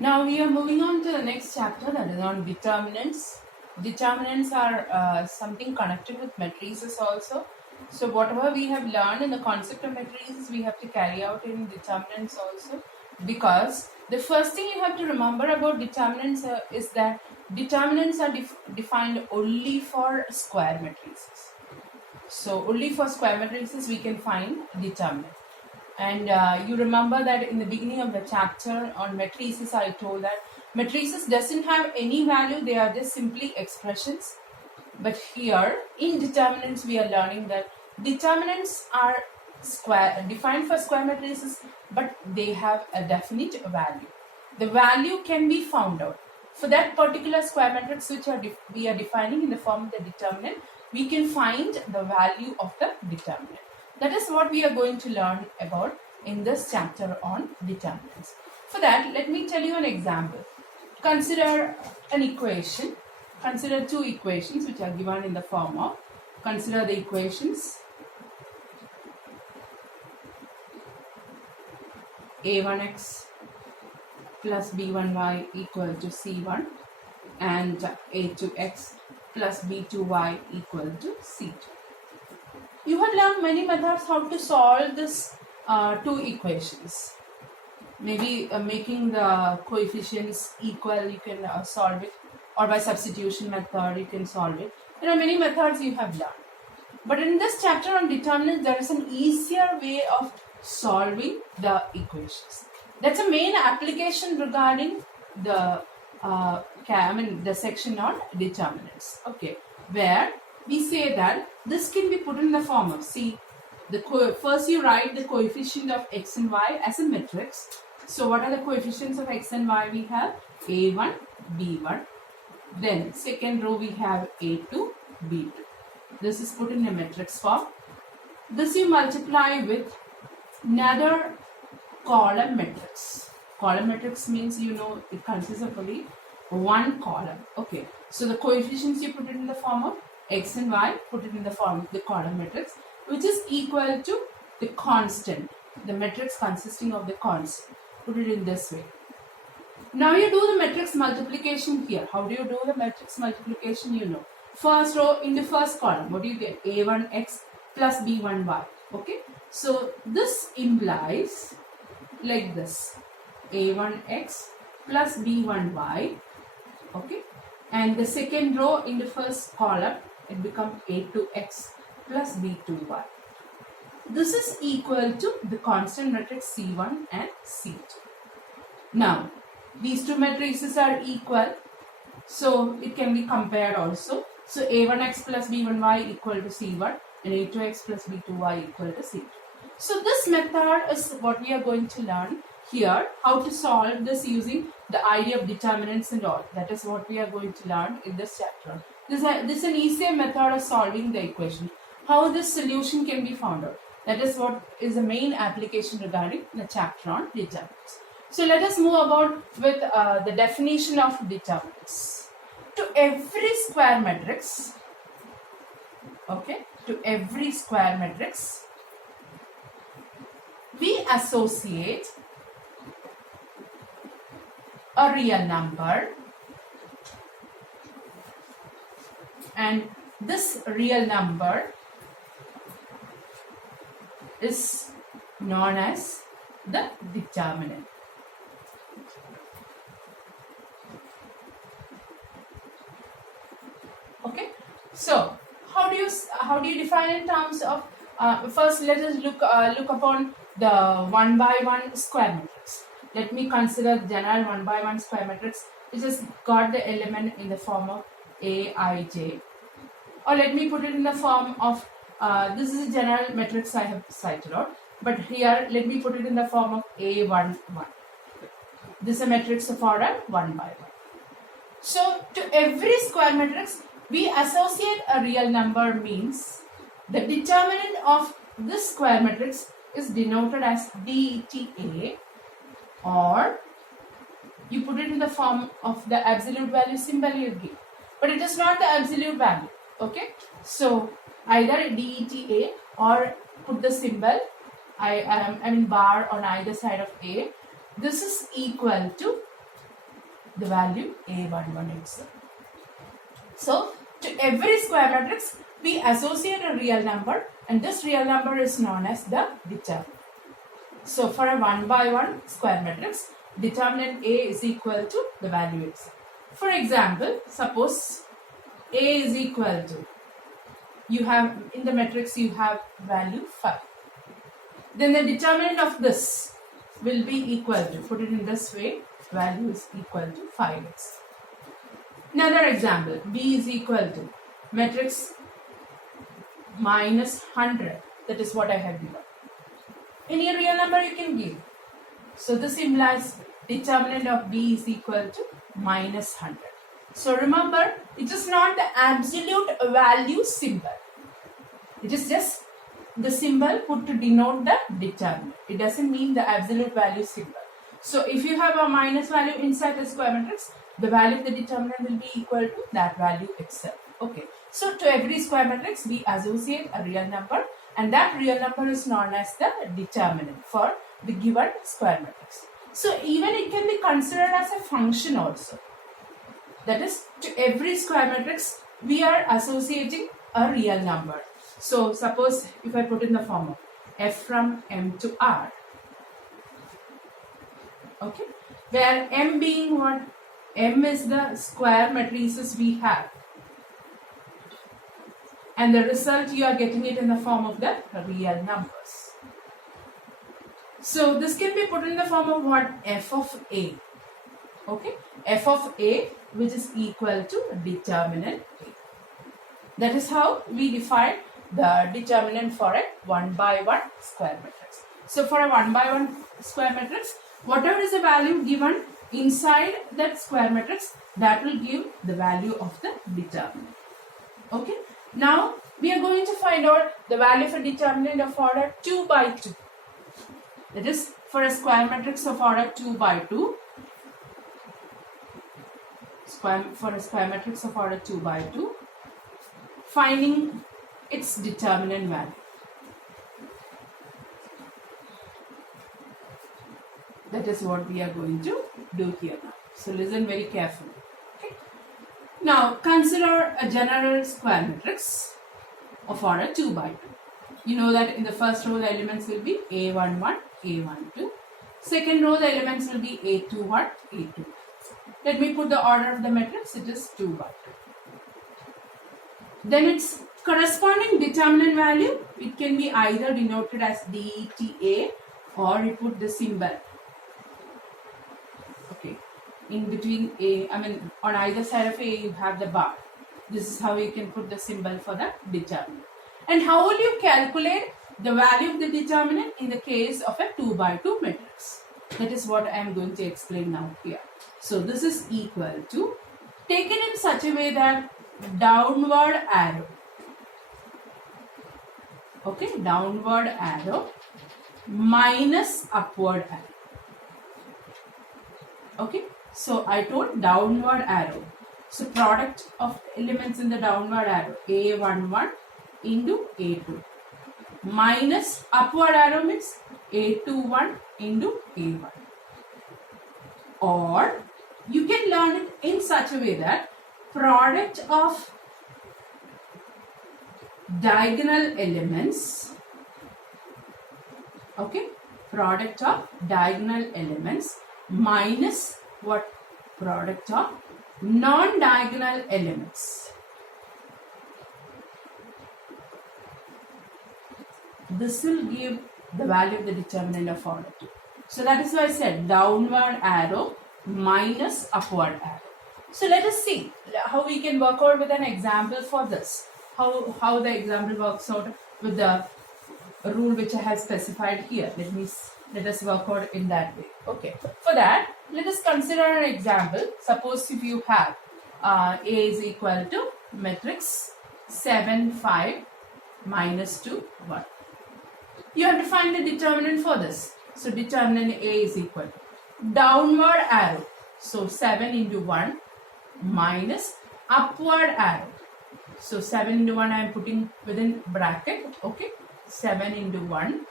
Now we are moving on to the next chapter, that is on determinants. Determinants are something connected with matrices also. So whatever we have learned in the concept of matrices, we have to carry out in determinants also, because the first thing you have to remember about determinants is that determinants are defined only for square matrices. So only for square matrices we can find determinant. And you remember that in the beginning of the chapter on matrices, I told that matrices doesn't have any value, they are just simply expressions. But here in determinants, we are learning that determinants are defined for square matrices, but they have a definite value. The value can be found out. For that particular square matrix which we are defining in the form of the determinant, we can find the value of the determinant. That is what we are going to learn about in this chapter on determinants. For that, let me tell you an example. Consider an equation. Consider two equations which are given in the form of, consider the equations a1x plus b1y equal to c1 and a2x plus b2y equal to c2. You have learned many methods how to solve this two equations. Maybe making the coefficients equal, you can solve it, or by substitution method you can solve it. There are many methods you have learned. But in this chapter on determinants, there is an easier way of solving the equations. That's a main application regarding the the section on determinants. Okay, where we say that this can be put in the form of, see, first you write the coefficient of x and y as a matrix. So what are the coefficients of x and y? We have a1, b1. Then second row we have a2, b2. This is put in a matrix form. This you multiply with another column matrix. Column matrix means, you know, it consists of only one column. Okay, so the coefficients you put it in the form of x and y, put it in the form of the column matrix, which is equal to the constant, the matrix consisting of the constant. Put it in this way. Now you do the matrix multiplication here. How do you do the matrix multiplication? You know, first row in the first column, what do you get? a1x plus b1y. Okay, so this implies like this, a1x plus b1y. Okay, and the second row in the first column, it becomes a2x plus b2y. This is equal to the constant matrix C1 and C2. Now, these two matrices are equal, so it can be compared also. So, a1x plus b1y equal to C1 and a2x plus b2y equal to C2. So, this method is what we are going to learn here, how to solve this using the idea of determinants and all. That is what we are going to learn in this chapter. This is an easier method of solving the equation. How this solution can be found out. That is what is the main application regarding the chapter on determinants. So let us move about with the definition of determinants. To every square matrix, okay, to every square matrix, we associate a real number, and this real number is known as the determinant. Okay, so how do you define in terms of first let us look upon the 1 by 1 square matrix. Let me consider the general 1 by 1 square matrix which has got the element in the form of Aij, or let me put it in the form of this is a general matrix I have cited out, but here let me put it in the form of A11. This is a matrix of order 1 by 1. So to every square matrix we associate a real number, means the determinant of this square matrix is denoted as DETA, or you put it in the form of the absolute value symbol you give, but it is not the absolute value. Okay, so either DETA or put the symbol I mean bar on either side of A. This is equal to the value A11 itself. So to every square matrix, we associate a real number, and this real number is known as the determinant. So for a 1 by 1 square matrix, determinant A is equal to the value itself. For example, suppose A is equal to, you have in the matrix you have value 5. Then the determinant of this will be equal to, put it in this way, value is equal to 5x. Another example, B is equal to matrix minus 100. That is what I have given. Any real number you can give. So this implies determinant of B is equal to minus 100. So remember, it is not the absolute value symbol. It is just the symbol put to denote the determinant. It doesn't mean the absolute value symbol. So if you have a minus value inside the square matrix, the value of the determinant will be equal to that value itself. Okay. So to every square matrix, we associate a real number, and that real number is known as the determinant for the given square matrix. So even it can be considered as a function also. That is, to every square matrix, we are associating a real number. So suppose if I put in the form of f from m to r, okay, where m being what? M is the square matrices we have, and the result you are getting it in the form of the real numbers. So this can be put in the form of what? F of a. Okay, f of a, which is equal to determinant a. That is how we define the determinant for a 1 by 1 square matrix. So for a 1 by 1 square matrix, whatever is the value given inside that square matrix, that will give the value of the determinant. Okay. Now we are going to find out the value for determinant of order 2 by 2. That is, for a square matrix of order 2 by 2, for a square matrix of order 2 by 2, finding its determinant value. That is what we are going to do here now. So listen very carefully. Okay. Now consider a general square matrix of order 2 by 2. You know that in the first row the elements will be A11, A12. Second row the elements will be A21, A2. Let me put the order of the matrix. It is 2 by 2. Then its corresponding determinant value, it can be either denoted as DTA, or you put the symbol. Okay, in between A, on either side of A you have the bar. This is how you can put the symbol for the determinant. And how will you calculate the value of the determinant in the case of a 2 by 2 matrix? That is what I am going to explain now here. So this is equal to, taken in such a way that downward arrow, okay, downward arrow minus upward arrow. Okay, so I told downward arrow. So product of elements in the downward arrow, A11 into A2 minus upward arrow means A21 into A1. Or you can learn it in such a way that product of diagonal elements, okay, product of diagonal elements minus what? Product of non-diagonal elements. This will give the value of the determinant of order 2. So that is why I said downward arrow minus upward arrow. So let us see how we can work out with an example for this. How the example works out with the rule which I have specified here. Let us work out in that way. Okay. For that, let us consider an example. Suppose if you have A is equal to matrix 7, 5, minus 2, 1. You have to find the determinant for this. So determinant A is equal to downward arrow. So 7 into 1 minus upward arrow. So 7 into 1 I am putting within bracket. Okay. 7 into 1.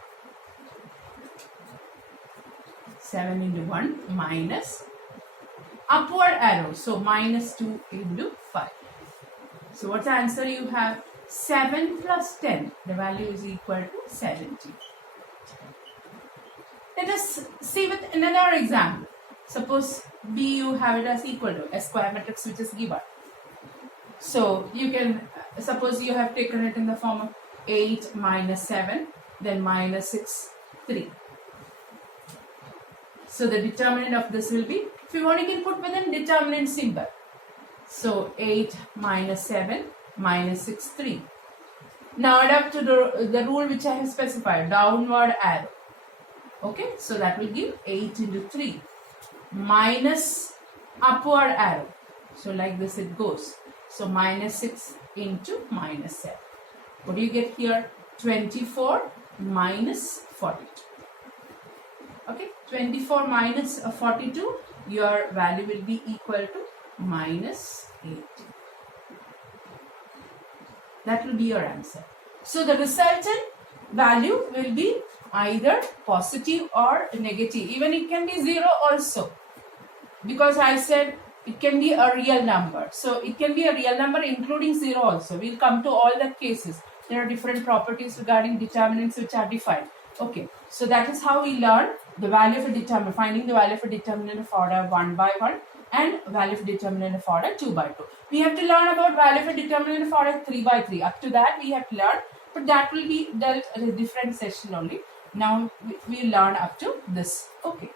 7 into 1 minus upward arrow. So minus 2 into 5. So what's the answer you have? 7 plus 10. The value is equal to 70. Let us see with another example. Suppose B you have it as equal to a square matrix which is given. So you can, suppose you have taken it in the form of 8 minus 7, then minus 6, 3. So the determinant of this will be, if you want you can put within determinant symbol. So 8 minus 7 minus 6, 3. Now adapt to the rule which I have specified, downward arrow. Okay, so that will give 8 into 3 minus upward arrow. So like this it goes. So minus 6 into minus 7. What do you get here? 24 minus 42. Okay, 24 minus 42, your value will be equal to minus 8. That will be your answer. So the resultant value will be either positive or negative. Even it can be 0 also. Because I said it can be a real number. So it can be a real number including 0 also. We'll come to all the cases. There are different properties regarding determinants which are defined. Okay, so that is how we learn the value of a determinant, finding the value of a determinant of order 1 by 1 and value of determinant of order 2 by 2. We have to learn about value of a determinant of order 3 by 3. Up to that we have to learn, but that will be dealt at a different session only. Now we learn up to this. Okay.